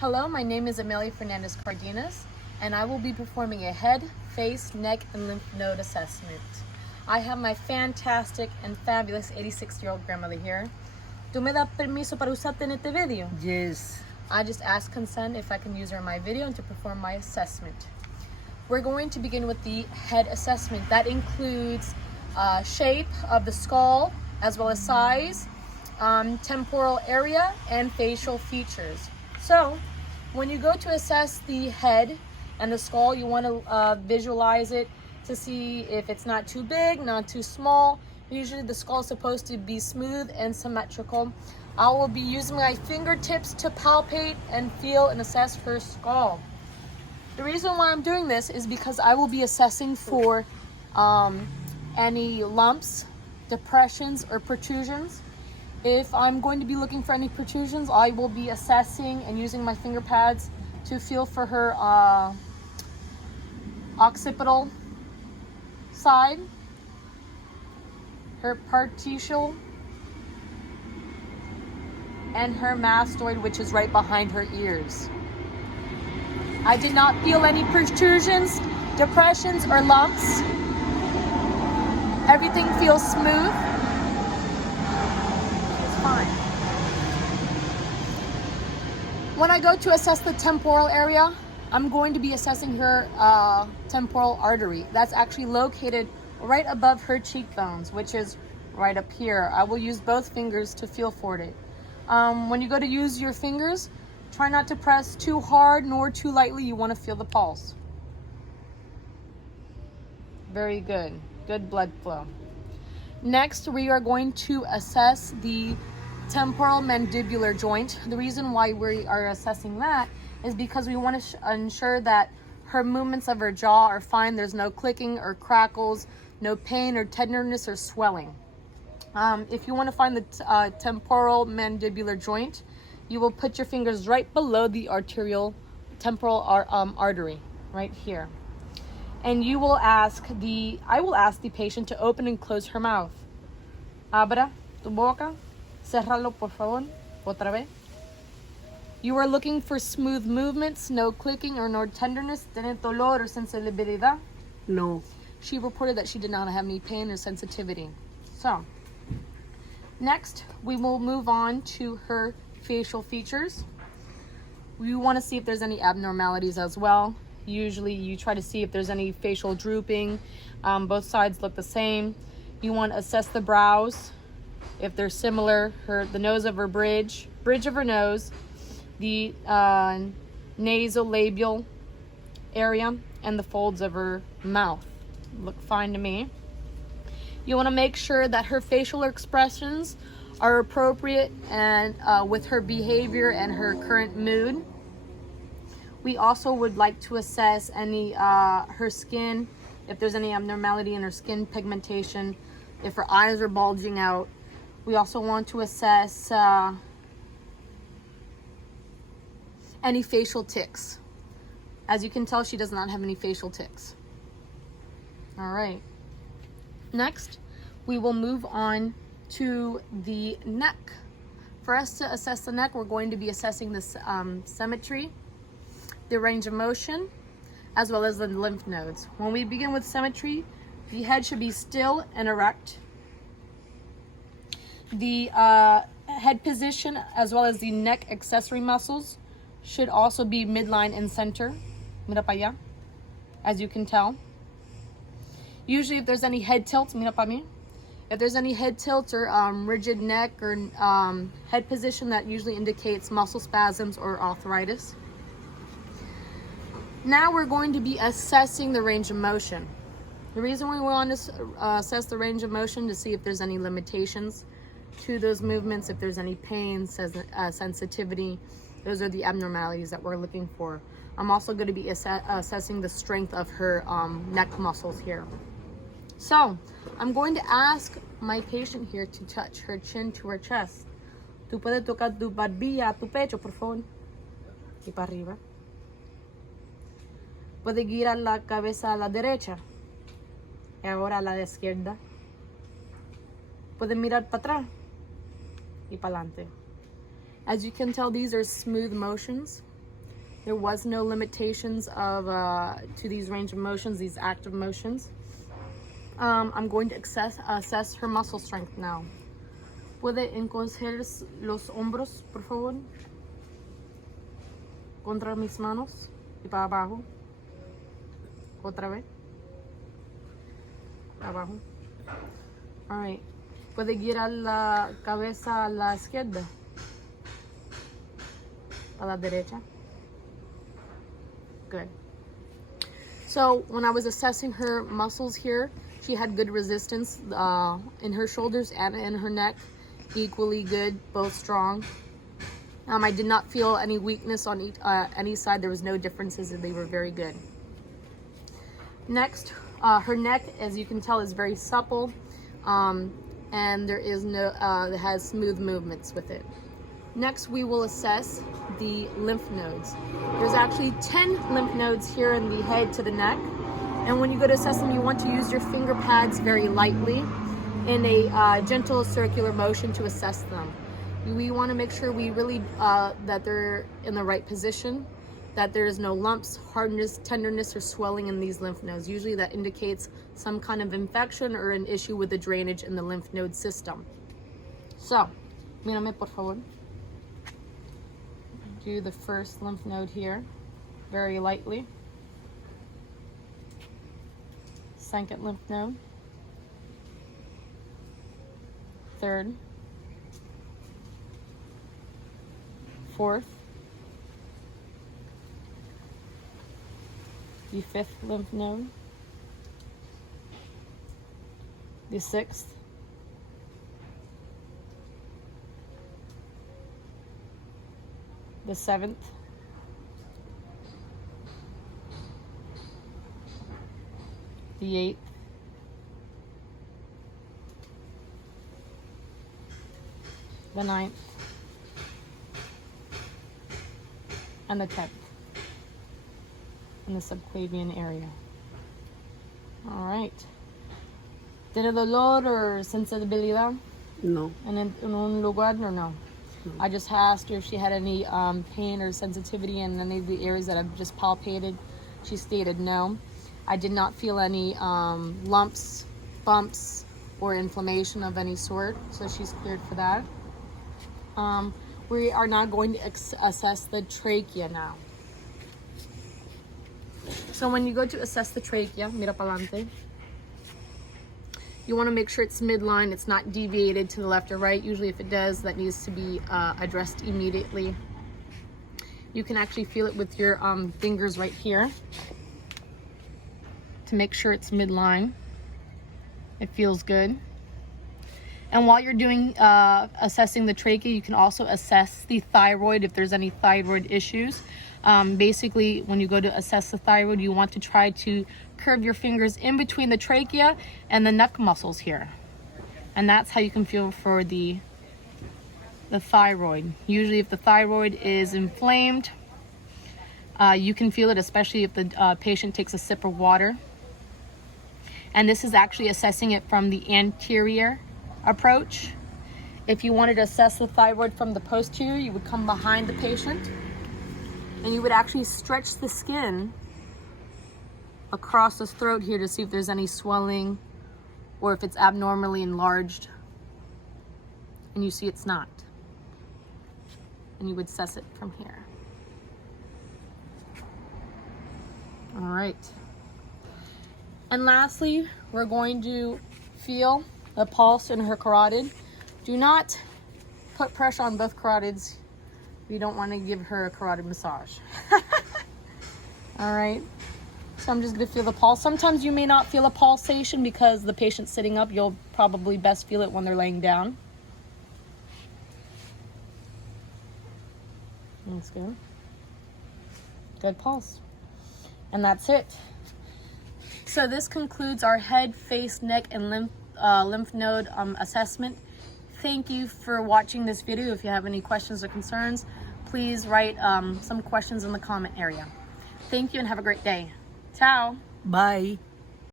Hello, my name is Amelia Fernandez Cardenas, and I will be performing a head, face, neck, and lymph node assessment. I have my fantastic and fabulous 86-year-old grandmother here. ¿Tú me das permiso para usarte en este video? Yes. I just ask consent if I can use her in my video and to perform my assessment. We're going to begin with the head assessment. That includes shape of the skull, as well as size, temporal area, and facial features. So, when you go to assess the head and the skull, you want to visualize it to see if it's not too big, not too small. Usually the skull is supposed to be smooth and symmetrical. I will be using my fingertips to palpate and feel and assess her skull. The reason why I'm doing this is because I will be assessing for any lumps, depressions, or protrusions. If I'm going to be looking for any protrusions, I will be assessing and using my finger pads to feel for her occipital side, her partial, and her mastoid, which is right behind her ears. I did not feel any protrusions, depressions, or lumps. Everything feels smooth. Fine. When I go to assess the temporal area, I'm going to be assessing her temporal artery. That's actually located right above her cheekbones, which is right up here. I will use both fingers to feel for it. When you go to use your fingers, try not to press too hard nor too lightly. You want to feel the pulse. Very good. Good blood flow. Next, we are going to assess the temporal mandibular joint. The reason why we are assessing that is because we want to ensure that her movements of her jaw are fine. There's no clicking or crackles, no pain or tenderness or swelling. If you want to find the temporal mandibular joint, you will put your fingers right below the temporal artery, right here. And I will ask the patient to open and close her mouth. Abra tu boca, cérralo por favor, otra vez. You are looking for smooth movements, no clicking or no tenderness. ¿Tiene dolor or sensibilidad? No. She reported that she did not have any pain or sensitivity. So, next we will move on to her facial features. We want to see if there's any abnormalities as well. Usually you try to see if there's any facial drooping. Both sides look the same. You want to assess the brows, if they're similar, the nose of her bridge of her nose, the nasolabial area, and the folds of her mouth. Look fine to me. You want to make sure that her facial expressions are appropriate and with her behavior and her current mood. We also would like to assess any her skin, if there's any abnormality in her skin pigmentation, if her eyes are bulging out. We also want to assess any facial tics. As you can tell, she does not have any facial tics. All right. Next, we will move on to the neck. For us to assess the neck, we're going to be assessing the symmetry, the range of motion, as well as the lymph nodes. When we begin with symmetry, the head should be still and erect. The head position, as well as the neck accessory muscles, should also be midline and center. Mira para allá, as you can tell. Usually if there's any head tilts, mira para mí. If there's any head tilt or rigid neck or head position, that usually indicates muscle spasms or arthritis. Now we're going to be assessing the range of motion. The reason we want to assess the range of motion to see if there's any limitations to those movements, if there's any pain, sensitivity. Those are the abnormalities that we're looking for. I'm also going to be assessing the strength of her neck muscles here. So, I'm going to ask my patient here to touch her chin to her chest. Tú puedes tocar tu barbilla a tu pecho, por favor. Y para arriba. Puede girar la cabeza a la derecha. Y ahora a la izquierda. Puede mirar para atrás. Y para adelante. As you can tell, these are smooth motions. There was no limitations of to these range of motions, these active motions. I'm going to assess her muscle strength now. ¿Puede encoger los hombros, por favor? Contra mis manos y para abajo. Otra vez. Para abajo. All right. ¿Puede girar la cabeza a la izquierda? A la derecha. Good. So when I was assessing her muscles here, she had good resistance in her shoulders and in her neck. Equally good, both strong. I did not feel any weakness on any side. There was no differences, and they were very good. Next, her neck, as you can tell, is very supple, and there is no, it has smooth movements with it. Next, we will assess the lymph nodes. There's actually 10 lymph nodes here in the head to the neck. And when you go to assess them, you want to use your finger pads very lightly in a gentle circular motion to assess them. We want to make sure we really, that they're in the right position, that there is no lumps, hardness, tenderness, or swelling in these lymph nodes. Usually that indicates some kind of infection or an issue with the drainage in the lymph node system. So, mírame por favor. Do the first lymph node here, very lightly. Second lymph node. Third. Fourth. The fifth lymph node. The sixth. The seventh. The eighth. The ninth. And the 10th in the subclavian area. All right. ¿Tiene dolor or sensibilidad? No. En un lugar or no? I just asked her if she had any pain or sensitivity in any of the areas that I've just palpated. She stated no. I did not feel any lumps, bumps, or inflammation of any sort, so she's cleared for that. We are now going to assess the trachea now. So when you go to assess the trachea, mira pa'lante, you want to make sure it's midline, it's not deviated to the left or right. Usually if it does, that needs to be addressed immediately. You can actually feel it with your fingers right here to make sure it's midline. It feels good. And while you're doing assessing the trachea, you can also assess the thyroid if there's any thyroid issues. Basically, when you go to assess the thyroid, you want to try to curve your fingers in between the trachea and the neck muscles here. And that's how you can feel for the thyroid. Usually if the thyroid is inflamed, you can feel it, especially if the patient takes a sip of water. And this is actually assessing it from the anterior approach. If you wanted to assess the thyroid from the posterior, you would come behind the patient and you would actually stretch the skin across the throat here to see if there's any swelling or if it's abnormally enlarged, and you see it's not, and you would assess it from here. All right. And lastly, we're going to feel the pulse in her carotid. Do not put pressure on both carotids. We don't want to give her a carotid massage. All right. So I'm just going to feel the pulse. Sometimes you may not feel a pulsation because the patient's sitting up. You'll probably best feel it when they're laying down. That's good. Good pulse. And that's it. So this concludes our head, face, neck, and lymph node assessment. Thank you for watching this video. If you have any questions or concerns, please write some questions in the comment area. Thank you and have a great day. Ciao. Bye.